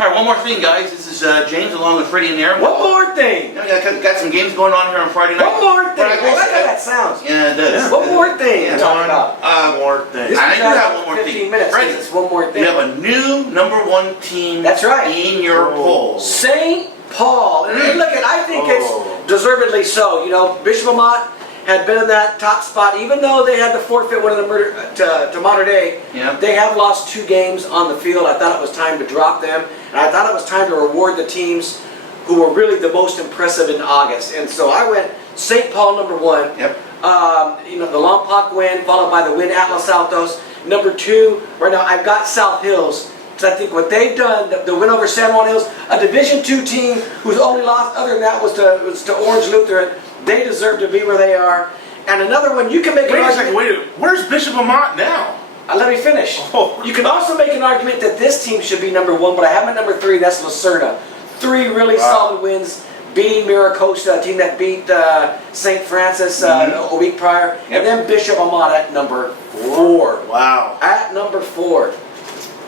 All right, one more thing, guys. This is James along with Freddie and Aaron. One more thing. Got some games going on here on Friday night. One more thing. I like how that sounds. Yeah, it does. One more thing. Yeah. Talk about. One more thing. I do have one more 15 thing. minutes. Freddie, It's one more thing. we have a new #1 team. That's right. In your poll. St. Paul. And look, I think it's deservedly so. You know, Bishop Amat had been in that top spot, even though they had to forfeit one of the to Mater Dei. Yeah. They have lost 2 games on the field. I thought it was time to drop them, and I thought it was time to reward the teams who were really the most impressive in August. And so I went St. Paul #1. Yep. You know, the Lompoc win, followed by the win at Los Altos. #2, right now I've got South Hills. Because I think what they've done, the win over San Juan Hills, a Division II team whose only loss other than that was to Orange Lutheran, they deserve to be where they are. And another one, you can make an Wait a argument. second, wait a minute. Where's Bishop Amat now? Let me finish. Oh. You can also make an argument that this team should be #1, but I have it #3, that's Lucerna. 3 really solid wins, beating Miracosta, a team that beat St. Francis a week prior, and then Bishop Amat at #4. Wow. At #4.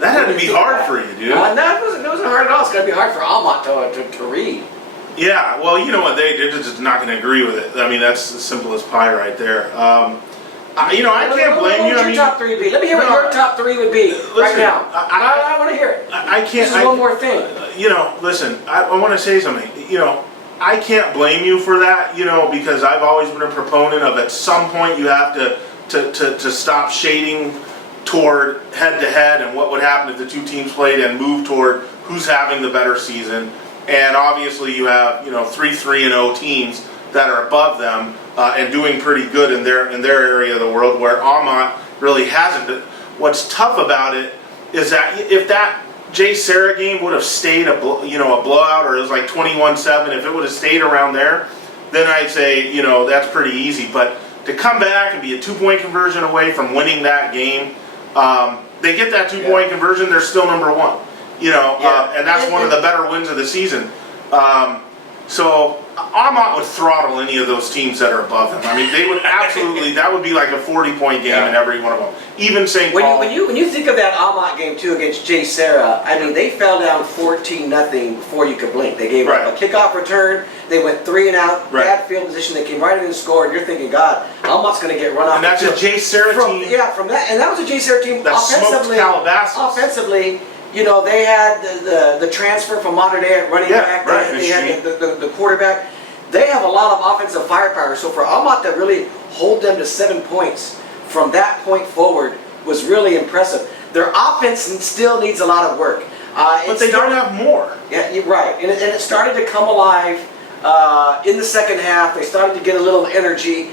That had to be hard for you, dude. No, it wasn't hard at all. It's going to be hard for Amat to read. Yeah, well, you know what? They're just not going to agree with it. I mean, that's as simple as pie right there. You know, I can't blame you. What would your top 3 be? Let me hear what your top 3 would be right Listen, now. I I want to hear it. I can't. This is one more thing. You know, listen, I want to say something. You know, I can't blame you for that, you know, because I've always been a proponent of at some point you have to stop shading toward head-to-head and what would happen if the 2 teams played and move toward who's having the better season. And obviously you have, you know, 3-3-0 teams that are above them and doing pretty good in their area of the world, where Amat really hasn't. But what's tough about it is that if that Jay Serra game would have stayed a blowout, or it was like 21-7, if it would have stayed around there, then I'd say, you know, that's pretty easy. But to come back and be a 2-point conversion away from winning that game, they get that 2-point conversion, they're still #1. You know, and that's one of the better wins of the season. So Amat would throttle any of those teams that are above them. I mean, they would absolutely. That would be like a 40-point game in every one of them. Even St. Paul. When you think of that Amat game too against Jay Serra, I mean, they fell down 14-0 before you could blink. They gave up a kickoff return. They went 3 and out, bad field position. They came right in and scored. You're thinking, God, Amat's going to get run off. And that's a Jay Serra team. Yeah, from that, and that was a Jay Serra team. That smoked Calabasas. Offensively, you know, they had the transfer from Mater Dei at running back. They had the quarterback. They have a lot of offensive firepower. So for Amat to really hold them to 7 points from that point forward was really impressive. Their offense still needs a lot of work. But they don't have more. Yeah, you're right. And it started to come alive in the second half. They started to get a little energy.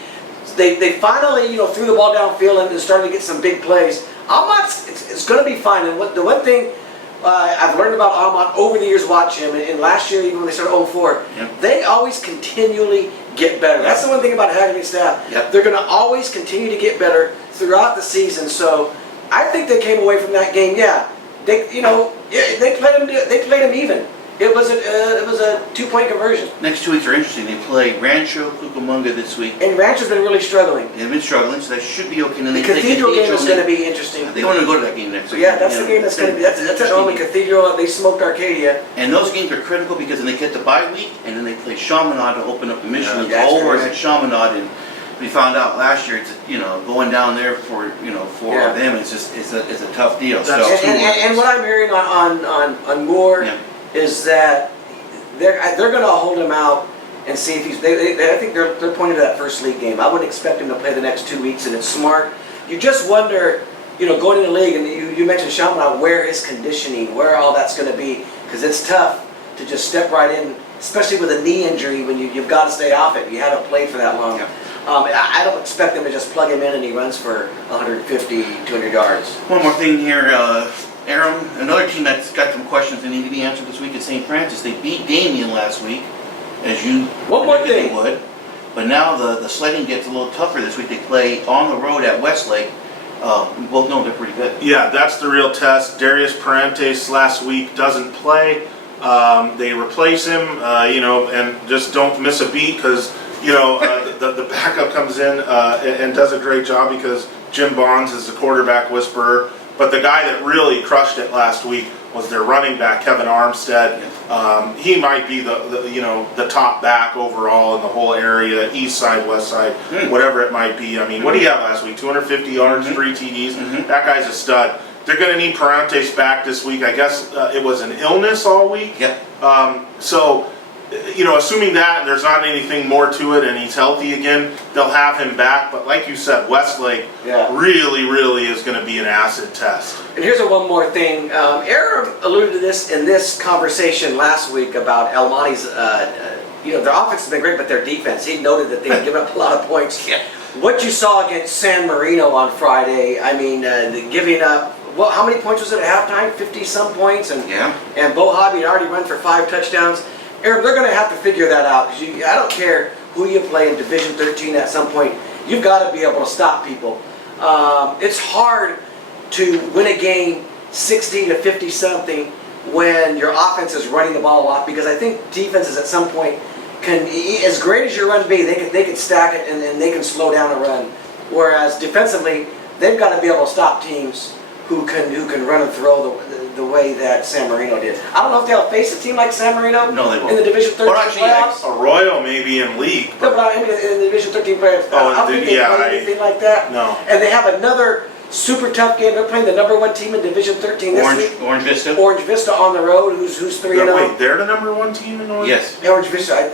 They finally, you know, threw the ball downfield and started to get some big plays. Amat's it's going to be fine. And the one thing I've learned about Amat over the years watching him, and last year even when they started 0-4, they always continually get better. That's the one thing about Hagerty staff. They're going to always continue to get better throughout the season. So I think they came away from that game. They played them even. It was a 2-point conversion. Next 2 weeks are interesting. They play Rancho Cucamonga this week. And Rancho's been really struggling. They've been struggling, so that should be okay. And then The they play Cathedral game is going to be interesting. They want to go to that game next week. Yeah, that's the game that's going to be. That's at home in Cathedral. They smoked Arcadia. And those games are critical because then they get the bye week, and then they play Chaminade to open up the Michelin. Yeah, over at Chaminade, and we found out last year, it's going down there for them. It's just it's a tough deal. And what I'm hearing on Moore is that they're going to hold him out and see if he's. I think they're pointing to that first league game. I wouldn't expect him to play the next 2 weeks, and it's smart. You just wonder, going in the league, and you mentioned Chaminade, where his conditioning, where all that's going to be, because it's tough to just step right in, especially with a knee injury when you've got to stay off it. You haven't played for that long. I don't expect them to just plug him in and he runs for 150, 200 yards. One more thing here, Aaron, another team that's got some questions that need to be answered this week is St. Francis. They beat Damien last week, as you predicted they would. But now the sledding gets a little tougher this week. They play on the road at Westlake. We both know they're pretty good. Yeah, that's the real test. Darius Parantes last week doesn't play. They replace him, and just don't miss a beat because, the backup comes in and does a great job because Jim Bonds is the quarterback whisperer. But the guy that really crushed it last week was their running back, Kevin Armstead. He might be the top back overall in the whole area, east side, west side, whatever it might be. I mean, what did he have last week? 250 yards, 3 TDs. That guy's a stud. They're going to need Parantes back this week. I guess it was an illness all week. Yep. So, assuming that there's not anything more to it and he's healthy again, they'll have him back. But like you said, Westlake really is going to be an acid test. And here's one more thing. Aaron alluded to this in this conversation last week about El Monte's, their offense has been great, but their defense. He noted that they had given up a lot of points. Yeah. What you saw against San Marino on Friday, I mean, giving up, how many points was it at halftime? 50-some points? And Bo Hobby had already run for 5 touchdowns. Aaron, they're going to have to figure that out. Because I don't care who you play in Division 13 at some point. You've got to be able to stop people. It's hard to win a game 60 to 50-something when your offense is running the ball a lot, because I think defenses at some point can, as great as your run be, they can stack it and they can slow down a run. Whereas defensively, they've got to be able to stop teams who can run and throw the way that San Marino did. I don't know if they'll face a team like San Marino in the Division 13 playoffs. Arroyo maybe in league. No, but I mean in the Division 13 playoffs. I don't think they play anything like that. No. And they have another super tough game. They're playing the #1 team in Division 13 this week. Orange Vista. Orange Vista on the road, who's 3-0. Wait, they're the #1 team in Orange? Yes. Orange Vista.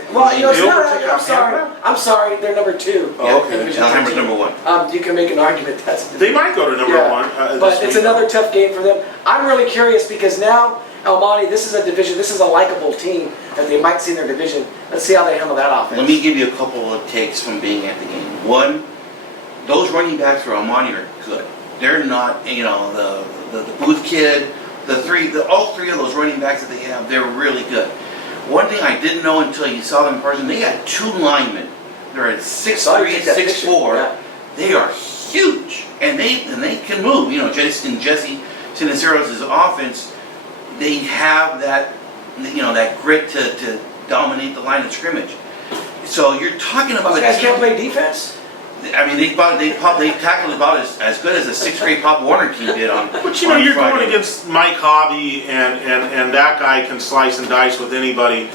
I'm sorry. They're number 2. Oh, okay. Alhambra's #1. You can make an argument they might go to #1. But it's another tough game for them. I'm really curious because now El Monte, this is a division. This is a likable team that they might see in their division. Let's see how they handle that offense. Let me give you a couple of takes from being at the game. One, those running backs for El Monte are good. They're not, the Booth kid, all 3 of those running backs that they have, they're really good. One thing I didn't know until you saw them in person, they got 2 linemen. They're at 6'3", 6'4". They are huge, and they can move. Jesse Sinicero's offense, they have that, that grit to dominate the line of scrimmage. So you're talking about those guys can't play defense. I mean, they tackled about as good as a 6th grade Pop Warner team did on. But you're Friday. going against Mike Hobby, and that guy can slice and dice with anybody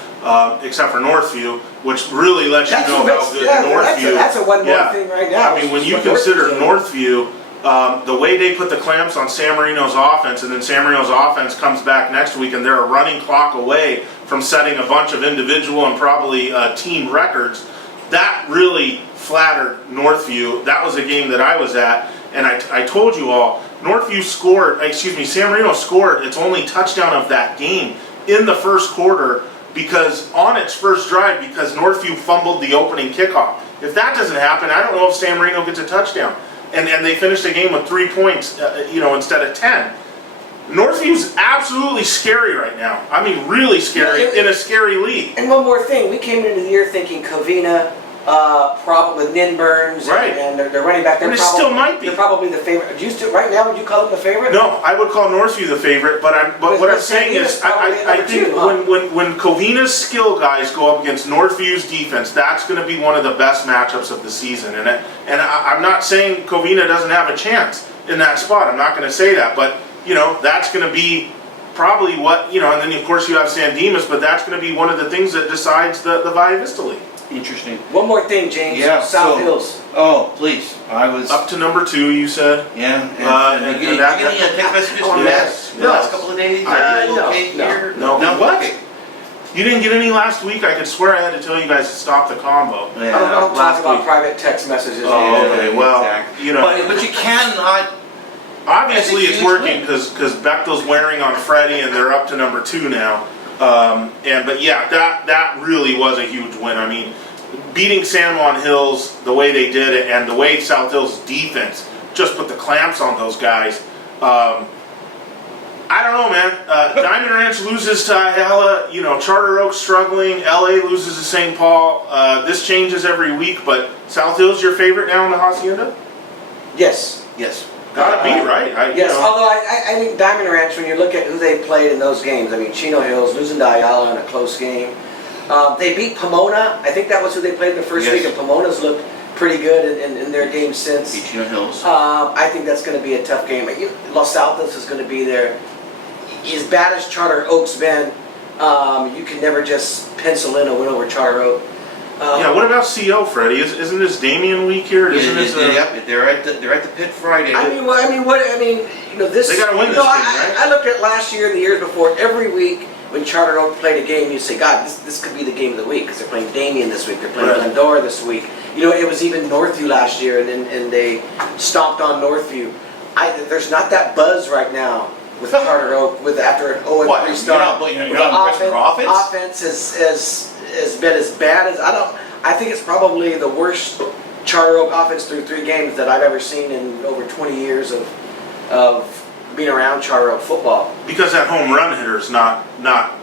except for Northview, which really lets you know how good Northview. That's a one more thing right now. I mean, when you consider Northview, the way they put the clamps on San Marino's offense, and then San Marino's offense comes back next week, and they're a running clock away from setting a bunch of individual and probably team records. That really flattered Northview. That was a game that I was at, and I told you all, San Marino scored its only touchdown of that game in the first quarter because on its first drive, because Northview fumbled the opening kickoff. If that doesn't happen, I don't know if San Marino gets a touchdown. And they finished the game with 3 points, instead of 10. Northview's absolutely scary right now. I mean, really scary in a scary league. And one more thing, we came into the year thinking Covina, probably with Nin Burns, and they're running back. And it still might be. They're probably the favorite. Right now, would you call them the favorite? No, I would call Northview the favorite. But what I'm saying is, I think when Covina's skill guys go up against Northview's defense, that's going to be one of the best matchups of the season. And I'm not saying Covina doesn't have a chance in that spot. I'm not going to say that, but that's going to be probably what and then of course you have San Dimas, but that's going to be one of the things that decides the Valle Vista League. Interesting. One more thing, James. Yeah, South Hills. Oh, please. I was up to #2, you said. Yeah. And you getting any text messages from that the last couple of days? Are you okay here? No. What? Okay. You didn't get any last week? I could swear I had to tell you guys to stop the combo. Yeah, I don't talk about private text messages. Oh, okay. Well, exactly. But you cannot. Obviously, it's working because Bechtel's wearing on Freddie, and they're up to #2 now. But yeah, that really was a huge win. I mean, beating San Juan Hills the way they did it, and the way South Hills defense just put the clamps on those guys. I don't know, man. Diamond Ranch loses to Ayala. Charter Oak struggling. LA loses to St. Paul. This changes every week, but South Hills your favorite now in the Hacienda? Yes. Yes. Gotta be, right? Although I think Diamond Ranch, when you look at who they played in those games, I mean, Chino Hills losing to Ayala in a close game. They beat Pomona. I think that was who they played the first week, and Pomona's looked pretty good in their games since. Beat Chino Hills. I think that's going to be a tough game. Los Altos is going to be there. as bad as Charter Oak's been, you can never just pencil in a win over Charter Oak. Yeah, what about CO, Freddie? Isn't this Damien week here? Isn't this? Yep, they're at the pit Friday. This. They gotta win this game, right? I looked at last year and the years before. Every week when Charter Oak played a game, you say, God, this could be the game of the week because they're playing Damien this week. They're playing Right. Glendora this week. It was even Northview last year, and they stomped on Northview. There's not that buzz right now with Charter Oak after an 0-3 start. You're not impressed with their offense? Offense has been as bad as I think it's probably the worst Charter Oak offense through 3 games that I've ever seen in over 20 years of being around Charter Oak football. Because that home run hitter's not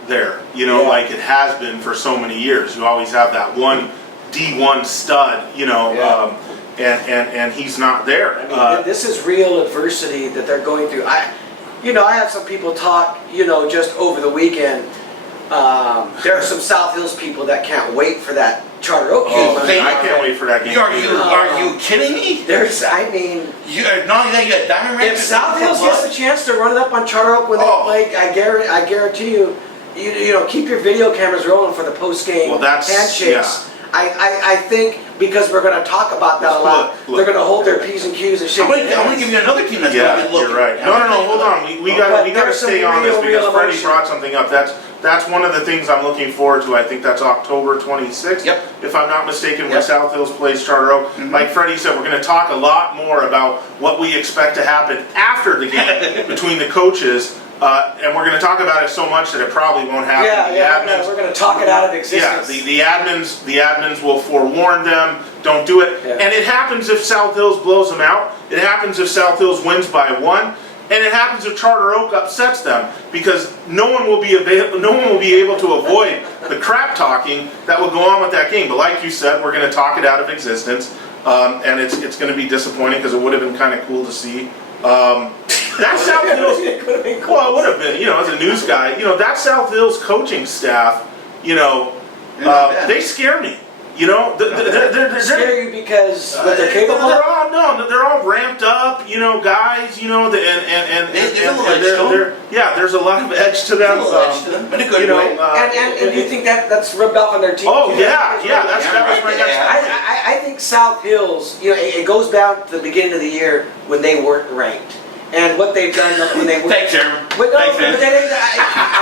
there, like it has been for so many years. You always have that one D1 stud, and he's not there. I mean, this is real adversity that they're going through. I had some people talk, just over the weekend. There are some South Hills people that can't wait for that Charter Oak game. I can't wait for that game. Are you kidding me? Not only that, you got Diamondbacks. if South Hills gets a chance to run it up on Charter Oak when they play, I guarantee you, keep your video cameras rolling for the post game handshakes. Yeah. I think because we're going to talk about that a lot, they're going to hold their P's and Q's and shake I'm going to give you another team that's going to be looking. You're right. No, hold on. We got to stay on this because Freddie brought something up. That's one of the things I'm looking forward to. I think that's October 26th. Yep. If I'm not mistaken, when South Hills plays Charter Oak. Mm-hmm. Like Freddie said, we're going to talk a lot more about what we expect to happen after the game between the coaches. And we're going to talk about it so much that it probably won't happen. We're going to talk it out of existence. Yeah, the admins will forewarn them, don't do it. Yeah. And it happens if South Hills blows them out. It happens if South Hills wins by 1. And it happens if Charter Oak upsets them, because no one will be able to avoid the crap talking that will go on with that game. But like you said, we're going to talk it out of existence, and it's going to be disappointing because it would have been kind of cool to see. That South Hills, well, it would have been, as a news guy, that South Hills coaching staff, they scare me. They're scary because what they're capable of? They're all ramped up, guys, There's a little edge to them. There's a lot of edge to them. A little edge to them, in a good way. And you think that's rubbed off on their team? Oh, that was my next I think South Hills, it goes back to the beginning of the year when they weren't ranked. And what they've done when they were. Thanks, Aaron. I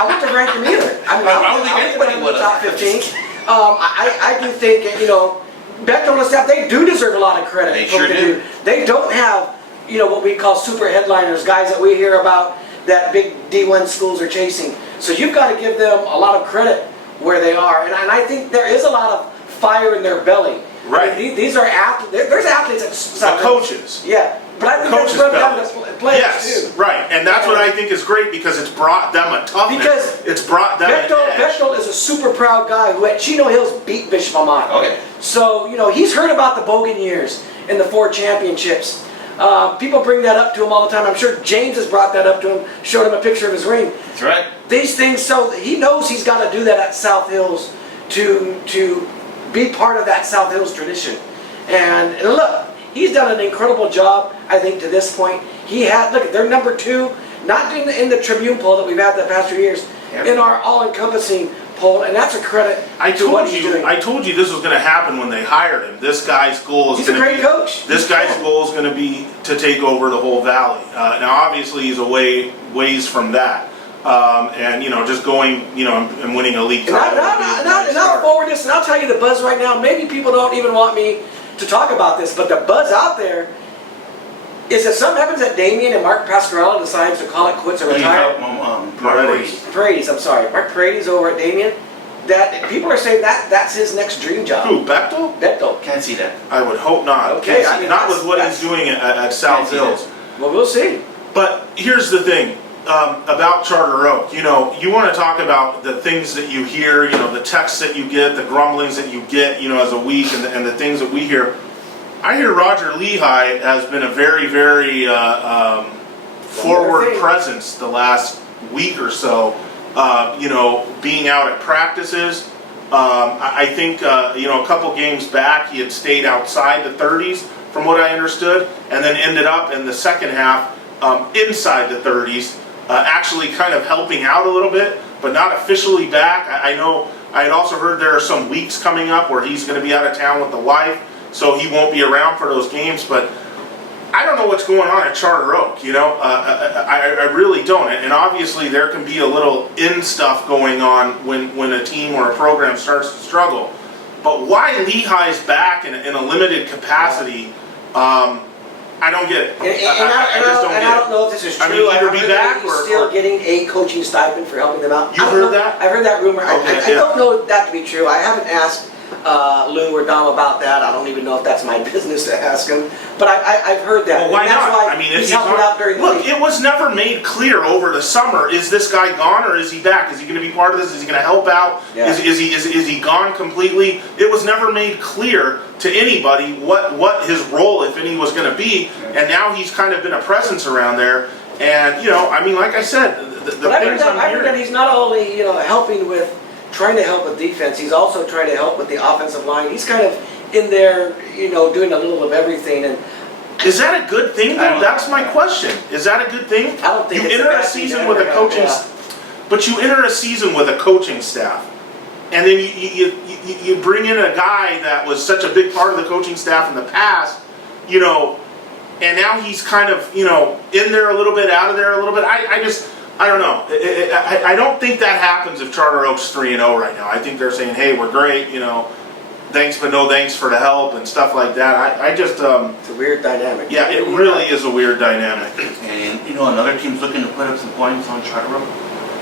wouldn't have ranked them either. I don't think anybody would have. Top 15. I do think, Bechtel and staff, they do deserve a lot of credit. They for what sure do. They don't have, what we call super headliners, guys that we hear about that big D1 schools are chasing. So you've got to give them a lot of credit where they are. And I think there is a lot of fire in their belly. Right. These are athletes. There's athletes at The coaches. Yeah. But I think Coaches' that's rubbed down bellies. to players too. Right, and that's what I think is great because it's brought them a toughness. Because it's brought them an edge. Bechtel is a super proud guy who at Chino Hills beat Bishop Amat. Okay. So, he's heard about the Bogan years and the 4 championships. People bring that up to him all the time. I'm sure James has brought that up to him, showed him a picture of his ring. That's right. These things, so he knows he's got to do that at South Hills to be part of that South Hills tradition. And look, he's done an incredible job, I think, to this point. They're number 2, not in the Tribune poll that we've had the past few years, in our all-encompassing poll, and that's a credit to what he's doing. I told you this was going to happen when they hired him. This guy's goal is He's a great coach. This guy's goal is going to be to take over the whole valley. Now, obviously, he's a ways from that. And just going, and winning a league title. Not forward this, and I'll tell you the buzz right now. Maybe people don't even want me to talk about this, but the buzz out there is if something happens that Damien and Mark Pasquarello decides to call it quits or retire. Paredes, I'm sorry. Mark Paredes over at Damien. That people are saying that's his next dream job. Who, Bechtel? Bechtel. Can't see that. I would hope not. Okay, not with what he's doing at South Hills. Well, we'll see. But here's the thing. About Charter Oak, you want to talk about the things that you hear, the texts that you get, the grumblings that you get, as a week, and the things that we hear. I hear Roger Lehigh has been a very, very forward presence the last week or so. Being out at practices. I think a couple games back he had stayed outside the 30s, from what I understood, and then ended up in the second half inside the 30s. actually kind of helping out a little bit, but not officially back. I know I had also heard there are some weeks coming up where he's going to be out of town with the wife, so he won't be around for those games. But I don't know what's going on at Charter Oak, you know. I really don't. And obviously there can be a little in stuff going on when a team or a program starts to struggle. But why Lehigh's back in a limited capacity, I don't get it. I just don't get it. I don't know if this is true. I mean, either be heard back that he's or- still getting a coaching stipend for helping them out. You've I don't heard know. that? I've heard that rumor. Okay, I yeah. don't know that to be true. I haven't asked Lou or Dom about that. I don't even know if that's my business to ask him. But I've heard that. Well, why and that's not? Why I mean, if he's he's helping not, out during the look, week. it was never made clear over the summer. Is this guy gone or is he back? Is he going to be part of this? Is he going to help out? Yeah. Is he gone completely? It was never made clear to anybody what his role, if any, was going to be. And now he's kind of been a presence around there. And you know, I mean, like I said, the But I heard things that, I'm hearing. he's not only helping with trying to help with defense. He's also trying to help with the offensive line. He's kind of in there, doing a little of everything. And Is that a good thing, I though? don't- That's my question. Is that a good thing? I don't think you it's a enter bad a thing season to with a ever coaching, have, but you enter a season with a coaching staff, and then you bring in a guy that was such a big part of the coaching staff in the past, and now he's kind of in there a little bit, out of there a little bit. I don't know. I don't think that happens if Charter Oak's 3-0 right now. I think they're saying, hey, we're great, thanks but no thanks for the help and stuff like that. I just, It's a weird dynamic. yeah, it really is a weird dynamic. And another team's looking to put up some points on Charter Oak.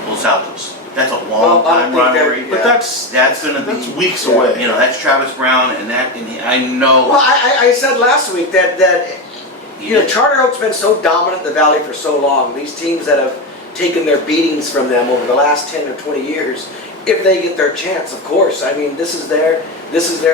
Los Altos. That's a long Well, I time don't think they're- rivalry. But that's gonna be that's weeks yeah, away. That's Travis Brown, and I know. Well, I said last week that Charter Oak's been so dominant in the Valley for so long. These teams that have taken their beatings from them over the last 10 or 20 years, if they get their chance, of course. I mean, this is their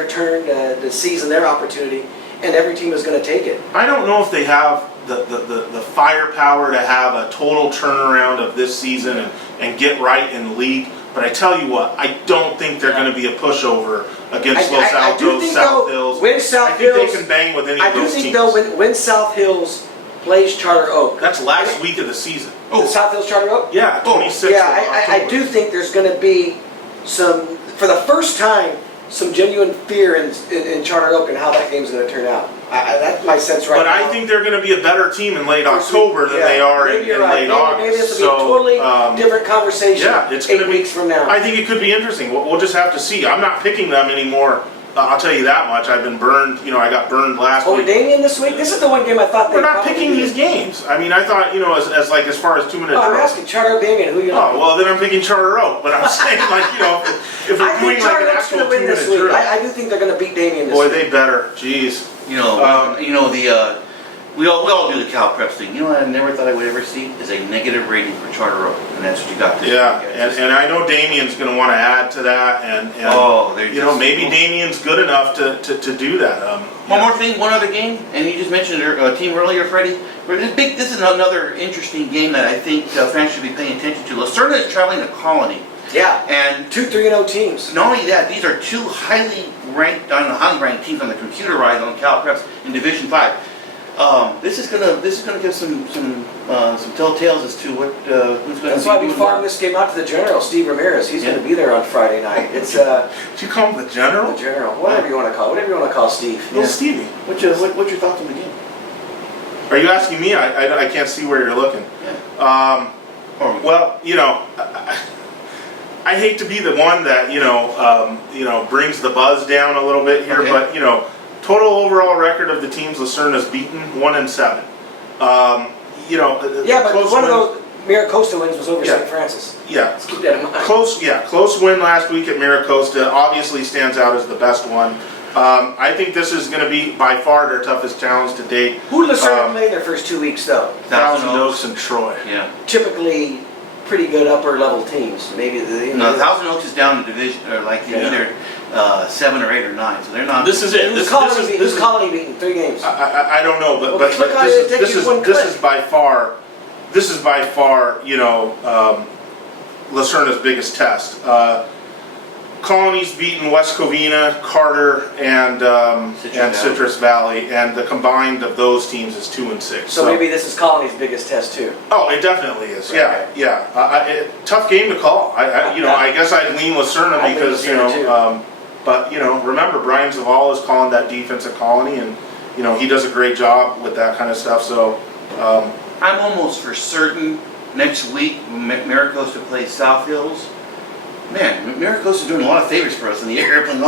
turn to seize their opportunity, and every team is going to take it. I don't know if they have the firepower to have a total turnaround of this season and get right in the league. But I tell you what, I don't think they're going to be a pushover against Los I do Altos, think South though, Hills. when South I think Hills, they can bang with any I of do those think teams. though when South Hills plays Charter Oak, That's last week of the season. South Hills Charter Oak. Yeah, 26th Yeah, of I October. do think there's going to be for the first time, some genuine fear in Charter Oak and how that game's going to turn out. That's my sense right But now. I think they're going to be a better team in late First October week, than yeah. they are Maybe in you're right. late Maybe August. this will be a totally different conversation. Yeah, it's going to 8 be weeks from now. I think it could be interesting. We'll just have to see. I'm not picking them anymore. I'll tell you that much. I've been burned. I got burned last Over week. Damien this week. This is the one game I thought they We're not probably picking would. these games. I mean, I thought, as far as 2-minute Oh, I'm drills. asking Charter Oak Damien who you like. Oh, well, then I'm picking Charter Oak. But I'm saying, if we're I doing think like Charter an Oak's actual going to win this 2-minute week. drill. I do think they're going to beat Damien this Boy, week. they better. Jeez. We all do the Cal Preps thing. What I never thought I would ever see is a negative rating for Charter Oak, and that's what you got this Yeah, week. and I know Damien's going to want to add to that. And they're just- maybe Damien's good enough to do that. One more thing, one other game, and you just mentioned a team earlier, Freddie. But this is another interesting game that I think fans should be paying attention to. Lacerda is traveling to Colony, Yeah. and 2-3-0 teams. not only that, these are two highly ranked teams on the computerized on Cal Preps in Division 5. This is gonna give some telltales as to who's going That's to why be we doing farmed what. this game out to the General, Steve Ramirez. He's going Yeah. to be there on Friday night. It's Did you call him the General? the General, whatever you want to call Steve. Little Stevie. What's your thoughts on the game? Are you asking me? I can't see where you're looking. Well, I hate to be the one that brings the buzz down a little bit here, Okay. but total overall record of the teams Lucerna's beaten 1-7. Yeah, but close one of win- those Miracosta wins was over Yeah. St. Francis. Yeah, Let's keep that in mind. close win last week at Miracosta. Obviously stands out as the best one. I think this is going to be by far their toughest challenge to date. Who did Lucerna play in their first 2 weeks, though? Thousand Oaks and Troy. Yeah. Typically pretty good upper level teams. Maybe No, Thousand Oaks is down in division, or like Yeah. either 7 or 8 or 9, so they're not. This is it. Who's Colony beaten 3 games? I don't know, but Well, click on it, it takes you to one this click. is by far Lucerna's biggest test. Colony's beaten West Covina, Carter, and Citrus Valley, and the combined of those teams is 2-6. So maybe this is Colony's biggest test too. Oh, it definitely is. Okay. Yeah. Tough game to call. I guess I'd lean Lucerna I'd lean because Lucerna, too. but remember Brian Zavala is calling that defense at Colony, and he does a great job with that kind of stuff. So I'm almost for certain next week Maricosta plays South Hills. Man, Maricosta's doing a lot of favors for us in the area, playing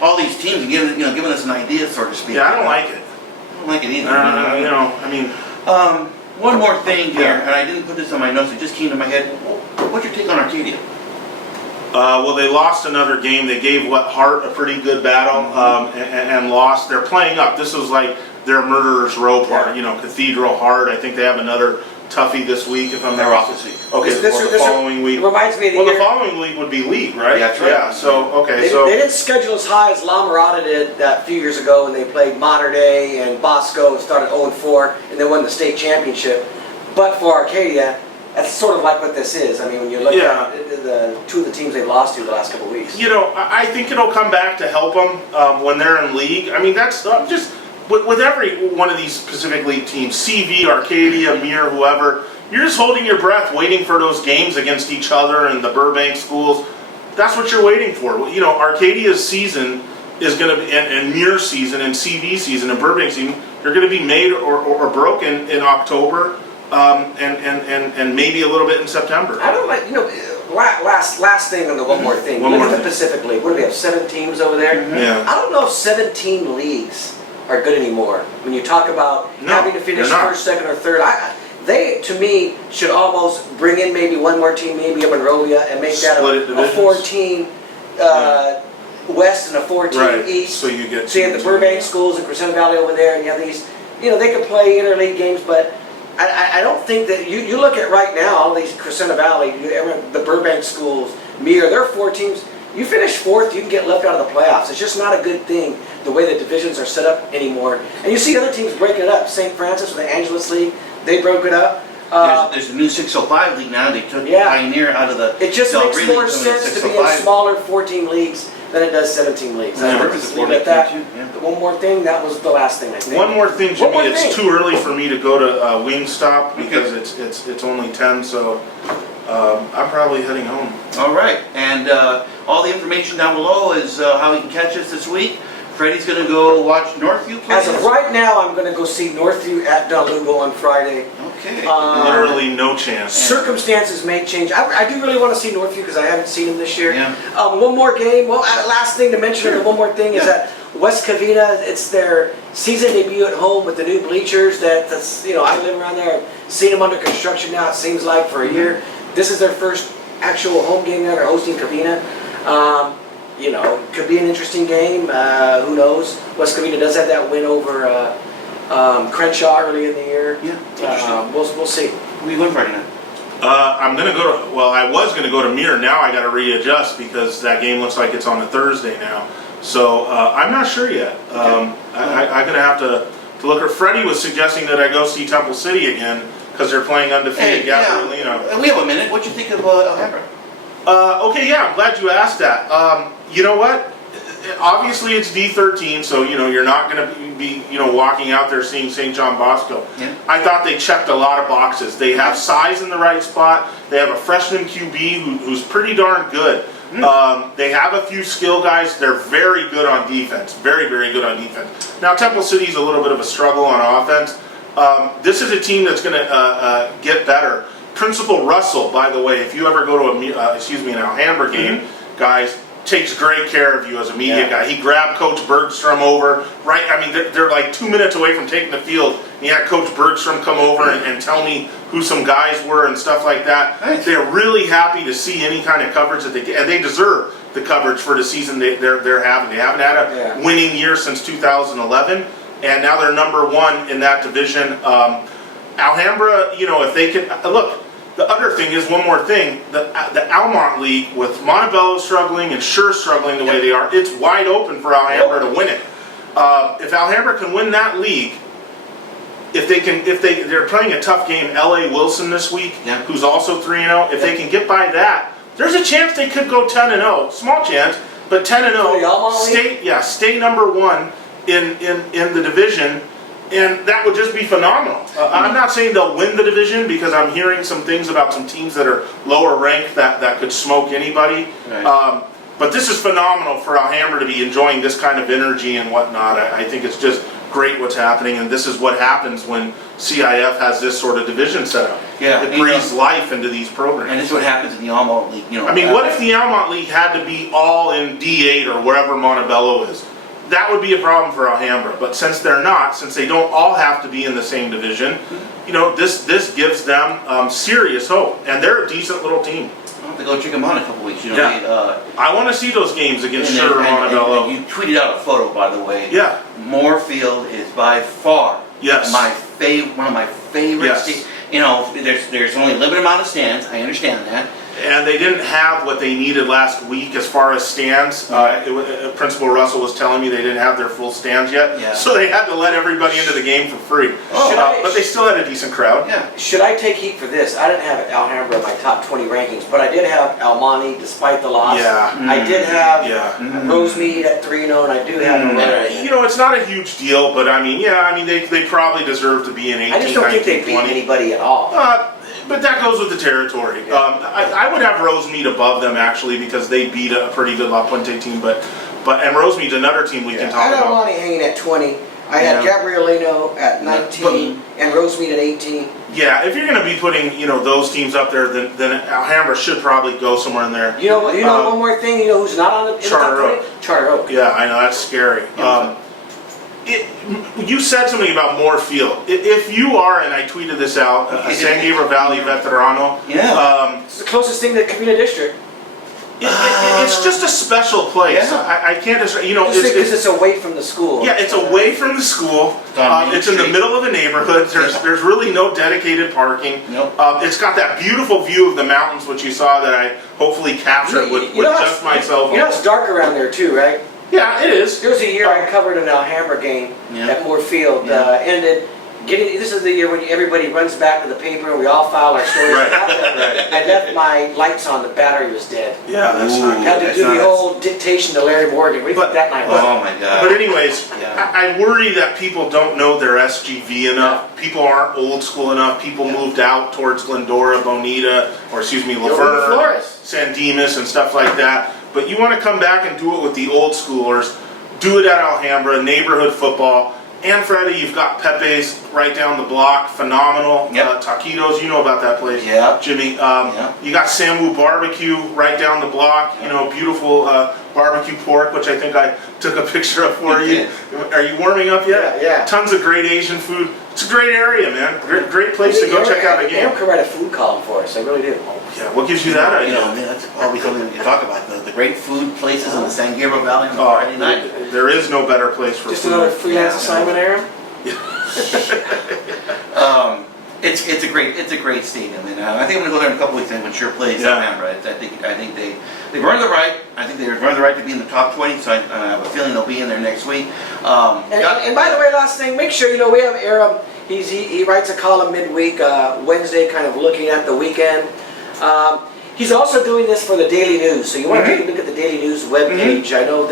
all these teams and giving us an idea, so to speak. yeah, I don't like it. I don't like it either. One more thing here, Yeah. and I didn't put this on my notes, it just came to my head. What's your take on Arcadia? Well, they lost another game. They gave Hart a pretty good battle and lost. They're playing up. This was like their Murderers Row part. Cathedral, Hart. I think they have another toughie this week. If I'm They're not off this week. Okay, or the following week. It reminds me of the Well, year. the following league would be league, right? Yeah, that's right. Yeah. So They didn't schedule as high as La Mirada did a few years ago when they played Mater Dei and Bosco and started 0-4 and then won the state championship. But for Arcadia, that's sort of like what this is. I mean, when you look Yeah. at the two of the teams they've lost to the last couple of weeks. I think it'll come back to help them when they're in league. I mean, that's just with every one of these Pacific League teams, CV, Arcadia, Mir, whoever. You're just holding your breath, waiting for those games against each other and the Burbank schools. That's what you're waiting for. Arcadia's season is going to be, and Mir's season, and CV season, and Burbank season, they're going to be made or broken in October, and maybe a little bit in September. I don't like, last thing on the one more thing. One Look more at the thing. Pacific League. What do we have, 7 teams over there? Yeah. I don't know if 17 leagues are good anymore. When you talk about No, having to finish they're not. first, second, or third, they, to me, should almost bring in maybe one more team, maybe a Monrovia, and make that Split it a divisions. 4-team West and a 4-team Right. East. So you get. So you have the Burbank schools and Crescenta Valley over there, and you have these, they could play interleague games, but I don't think that, you look at right now, all these Crescenta Valley, the Burbank schools, Mir, there are 4 teams. You finish 4th, you can get left out of the playoffs. It's just not a good thing, the way the divisions are set up anymore. And you see other teams breaking it up. St. Francis with the Angeles League, they broke it up. There's a new 605 league now. They took Yeah. Pioneer out of the. It just Del makes Rey more League, put them in sense to be in 605. smaller 14 leagues than it does 17 leagues. Yeah, I Burbank just is leave 4 it at that. too, yeah. The one more thing, that was the last thing I think. One more thing, One Jimmy. more It's thing. too early for me to go to Wingstop because it's only 10. So I'm probably heading home. All right, and all the information down below is how you can catch us this week. Freddie's going to go watch Northview play. As of right now, I'm going to go see Northview at Dunlugo on Friday. Okay. Literally no chance. Circumstances may change. I do really want to see Northview because I haven't seen them this year. Yeah. One more game. Well, last thing to mention, and one more thing is that West Covina, it's their season debut at home with the new bleachers. That's I live around there. I've seen them under construction now. It seems like for a year. This is their first actual home game there. They're hosting Covina. It could be an interesting game. Who knows? West Covina does have that win over Crenshaw early in the year. Yeah, interesting. We'll see. Where you going Friday night? I'm gonna go to. Well, I was gonna go to Mir. Now I got to readjust because that game looks like it's on a Thursday now. So I'm not sure yet. I'm gonna have to look. Freddie was suggesting that I go see Temple City again because they're playing undefeated Gabrielino. We have a minute. What you think of Alhambra? Okay, yeah, I'm glad you asked that. You know what? Obviously, it's D13, so you're not going to be walking out there seeing St. John Bosco. Yeah. I thought they checked a lot of boxes. They have size in the right spot. They have a freshman QB who's pretty darn good. They have a few skill guys. They're very good on defense. Very, very good on defense. Now, Temple City's a little bit of a struggle on offense. This is a team that's going to get better. Principal Russell, by the way, if you ever go to an Alhambra game, guys, takes great care of you as a media guy. He grabbed Coach Bergstrom over, right? I mean, they're like 2 minutes away from taking the field. He had Coach Bergstrom come over and tell me who some guys were and stuff like that. Nice. They're really happy to see any kind of coverage that they get, and they deserve the coverage for the season they're having. They haven't had a winning year since 2011, and now they're number 1 in that division. Alhambra, if they can look. The other thing is, one more thing, the Almont League, with Montebello struggling and Sure struggling the way they are, it's wide open for Alhambra to win it. If Alhambra can win that league, they're playing a tough game, L.A. Wilson this week, who's also 3-0. If they can get by that, there's a chance they could go 10-0, small chance, but 10-0, For the Almont League? stay number one in the division, and that would just be phenomenal. I'm not saying they'll win the division because I'm hearing some things about some teams that are lower ranked that could smoke anybody. Right. But this is phenomenal for Alhambra to be enjoying this kind of energy and whatnot. I think it's just great what's happening, and this is what happens when CIF has this sort of division set up. Yeah, It breathes life into these And programs. this is what happens in the Almont League, you know. I mean, what if the Almont League had to be all in D8 or wherever Montebello is? That would be a problem for Alhambra, but since they're not, since they don't all have to be in the same division, you know, this gives them serious hope, and they're a decent little team. I'll have to go check them out in a couple weeks, you know. Yeah. I want to see those games against And Sugar then- and Montebello. you tweeted out a photo, by the way. Yeah, Moorfield is by far Yes. one of my favorite. Yes. You know, there's only a limited amount of stands. I understand that. and they didn't have what they needed last week as far as stands. Principal Russell was telling me they didn't have their full stands yet, Yeah. so they had to let everybody into the game for free. Oh. But they still had a decent crowd. Yeah. Should I take heat for this? I didn't have Alhambra in my top 20 rankings, but I did have Almonte despite the loss. Yeah. I did have Yeah. Rosemead at 3-0, and I do have Loretta. You know, it's not a huge deal, but I mean, they probably deserve to be in 18, I just don't think they 19, beat 20. anybody at all. But that goes with the territory. Yeah. I would have Rosemead above them actually because they beat a pretty good La Puente team, but and Rosemead's another team we can I talk had about. Almonte hanging at 20. I had Yeah. Gabrielino at 19 and Rosemead at 18. Yeah, if you're going to be putting those teams up there, then Alhambra should probably go somewhere in there. You know one more thing. You know who's not on the in the top Charter 20? Oak. Charter Oak. Yeah, I know that's scary. You said something about Moorfield. If you are, and I tweeted this out, a San Gabriel Valley veterano, Yeah. It's the closest thing to the Covina District. it's just a special place. Yeah. I can't describe. Just because it's away from the school. Yeah, it's away from the school. on Main It's in the Street. middle of a neighborhood. There's really no dedicated parking. Nope. It's got that beautiful view of the mountains, which you saw that I hopefully captured with just my cell phone. You know it's dark around there too, right? Yeah, it is. There was a year I covered an Alhambra game Yeah. at Moorfield. Yeah. Ended getting. This is the year when everybody runs back to the paper and we all file our stories. Right. I left my lights on. The battery was dead. Yeah, that's Ooh. not Had good. to do the whole dictation to Larry Morgan. What do you think that night was? Oh my God. But anyways, Yeah. I worry that people don't know their SGV enough. People aren't old school enough. People moved out towards Glendora, Bonita, or excuse me, Over to Laverne, Flores. San Dimas, and stuff like that. But you want to come back and do it with the old schoolers. Do it at Alhambra, neighborhood football. And Freddie, you've got Pepe's right down the block, phenomenal. Yep. Taquitos, you know about that place, Yeah. Jimmy. Yeah. You got Samu Barbecue right down the block. Beautiful barbecue pork, which I think I took a picture of for You you. Are you warming up yet? Yeah. Tons of great Asian food. It's a great area, man. Great place to go check out a game. Aaron could write a food column for us. I really do. Yeah, what gives you that You idea? know, man, that's probably something we can talk about. The great food places in the San Gabriel Valley on Oh, Friday night. there is no better place for Just food. another freelance Yeah. assignment, Aaron. It's a great stadium, and I think I'm gonna go there in a couple weeks and sure plays Yeah. Alhambra. I think they've earned the right. I think they've earned the right to be in the top 20. So I have a feeling they'll be in there next week. And by the way, last thing, make sure we have Aaron. He writes a column midweek, Wednesday, kind of looking at the weekend. He's also doing this for the Daily News, so you want to take a look at the Daily News webpage. I know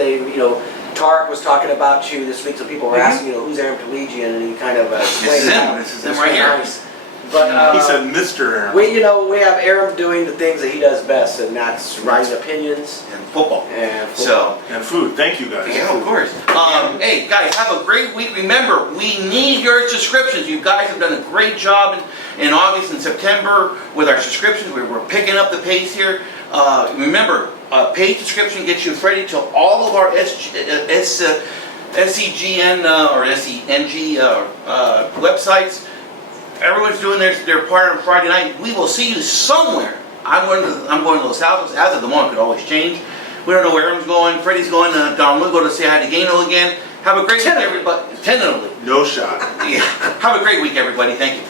Tarek was talking about you this week, so people were asking, who's Aaron Collegian, and he kind of explained This is him. how- This is him it's right here. nice. But He said Mr. Aaron. we have Aaron doing the things that he does best, and that's writing opinions And football. and So. And food. Thank you, guys. Yeah, of course. Hey, guys, have a great week. Remember, we need your subscriptions. You guys have done a great job in August and September with our subscriptions. We're picking up the pace here. Remember, a paid subscription gets you ready to all of our SEGN or SENG websites. Everyone's doing their part on Friday night. We will see you somewhere. I'm going to Los Altos. As of the moment, could always change. We don't know where Aaron's going. Freddie's going to Don Lugo to say hi to Gano again. Have a great week, everybody. Tentatively. No shot. Yeah. Have a great week, everybody. Thank you.